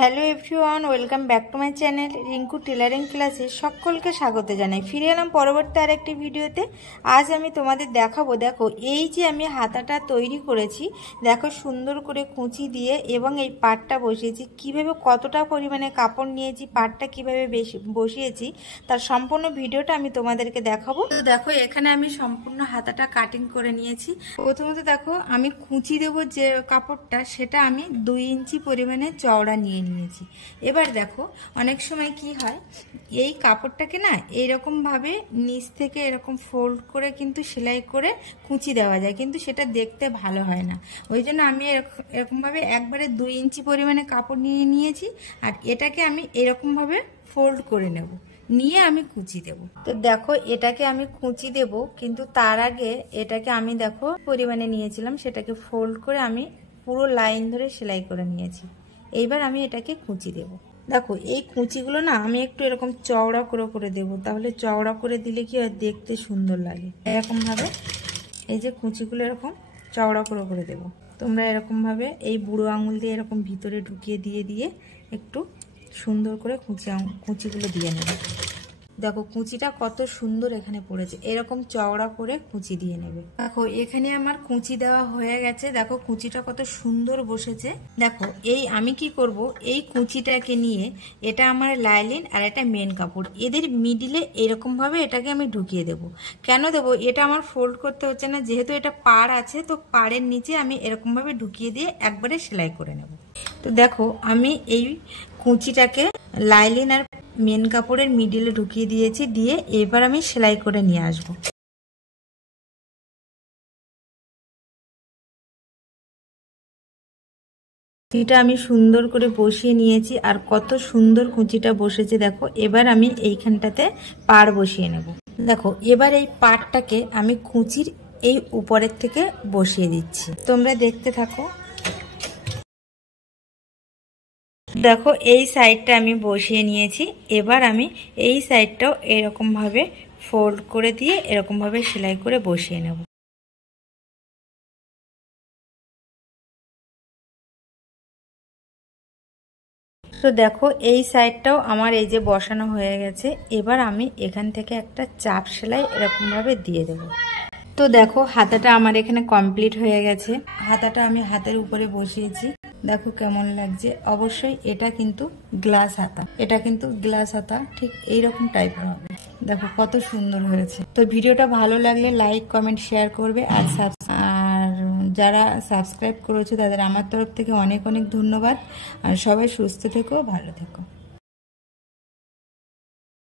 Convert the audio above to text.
Hello everyone, welcome back to my channel Rinku tailoring ক্লাসে সকলকে স্বাগত জানাই। ফিরে এলাম পরবর্তী আরেকটি ভিডিওতে। আজ আমি তোমাদের দেখাবো, দেখো এই যে আমি হাতাটা তৈরি করেছি, দেখো সুন্দর করে কুঁচি দিয়ে এবং এই পাটটা বসিয়েছি, কিভাবে কতটা পরিমাণে কাপড় নিয়েছি, পাটটা কিভাবে বসিয়েছি তার সম্পূর্ণ ভিডিওটা আমি তোমাদেরকে দেখাবো। তো দেখো এখানে আমি সম্পূর্ণ হাতাটা কাটিং করে নিয়েছি। প্রথমত দেখো আমি কুঁচি দেবো যে কাপড়টা, সেটা আমি 2 ইঞ্চি পরিমাণে চওড়া নিয়ে নিয়েছি। এবার দেখো অনেক সময় কি হয়, এই কাপড়টাকে না এইরকম ভাবে নিচ থেকে এরকম ফোল্ড করে কিন্তু সেলাই করে কুঁচি দেওয়া যায়, কিন্তু সেটা দেখতে ভালো হয় না। ওই জন্য আমি এরকম ভাবে একবারে 2 ইঞ্চি পরিমাণে কাপড় নিয়ে নিয়েছি, আর এটাকে আমি এরকম ভাবে ফোল্ড করে নেব, নিয়ে আমি কুচি দেব। তো দেখো এটাকে আমি কুচি দেব, কিন্তু তার আগে এটাকে আমি দেখো পরিমাণে নিয়েছিলাম, সেটাকে ফোল্ড করে আমি পুরো লাইন ধরে সেলাই করে নিয়েছি। এইবার আমি এটাকে কুচি দেব। দেখো এই কুচিগুলো না আমি একটু এরকম চওড়া করে দেব, তাহলে চওড়া করে দিলে কি হয়, দেখতে সুন্দর লাগে। এরকম ভাবে এই যে কুচিগুলো এরকম চওড়া করে দেব। তোমরা এরকম ভাবে এই বুড়ো আঙুল দিয়ে এরকম ভিতরে ঢুকিয়ে দিয়ে একটু সুন্দর করে কুচিগুলো দিয়ে নেবে। দেখো কুচিটা কত সুন্দর এখানে পড়েছে, এরকম চওড়া করে কুচি দিয়ে নেবে। দেখো এখানে আমার কুচি দেওয়া হয়ে গেছে, দেখো কুচিটা কত সুন্দর বসেছে। দেখো এই আমি কি করব, এই কুচিটাকে নিয়ে, এটা আমার লাইলিন আর এটা মেন কাপড়, এদের মিডিলে এরকম ভাবে এটাকে আমি ঢুকিয়ে দেব। কেন দেব, এটা আমার ফোল্ড করতে হচ্ছে না, যেহেতু এটা পাড় আছে, তো পাড়ের নিচে আমি এরকম ভাবে ঢুকিয়ে দিয়ে একবারে সেলাই করে নেব। তো দেখো আমি এই কুচিটাকে লাইলিন আর মেন কাপড়ের মিডিলে ঢুকিয়ে দিয়েছি, দিয়ে এবার আমি সেলাই করে নিয়ে আসব। কুচিটা আমি সুন্দর করে বসিয়ে নিয়েছি, আর কত সুন্দর কুচিটা বসেছে দেখো। এবার আমি এইখানটাতে পাড় বসিয়ে নেব। দেখো এবার এই পাড়টাকে আমি কুচির এই উপরের থেকে বসিয়ে দিচ্ছি, তোমরা দেখতে থাকো। দেখো এই সাইডটা আমি বসিয়ে নিয়েছি, এবার আমি এই সাইডটাও এরকম ভাবে ফোল্ড করে দিয়ে এরকম ভাবে সেলাই করে বসিয়ে নেব। তো দেখো এই সাইডটাও আমার এই যে বসানো হয়ে গেছে, এবার আমি এখান থেকে একটা চাপ সেলাই এরকম ভাবে দিয়ে দেব। তো দেখো হাতাটা আমার এখানে কমপ্লিট হয়ে গেছে, হাতাটা আমি হাতের উপরে বসিয়েছি, দেখো কেমন লাগছে। অবশ্যই এটা কিন্তু গ্লাস হাতা, এটা কিন্তু গ্লাস হাতা ঠিক এইরকম টাইপের হবে। দেখো কত সুন্দর হয়েছে। তো ভিডিওটা ভালো লাগলে লাইক কমেন্ট শেয়ার করবে, আর যারা সাবস্ক্রাইব করেছো তাদের আমার তরফ থেকে অনেক অনেক ধন্যবাদ। আর সবাই সুস্থ থেকো, ভালো থেকো।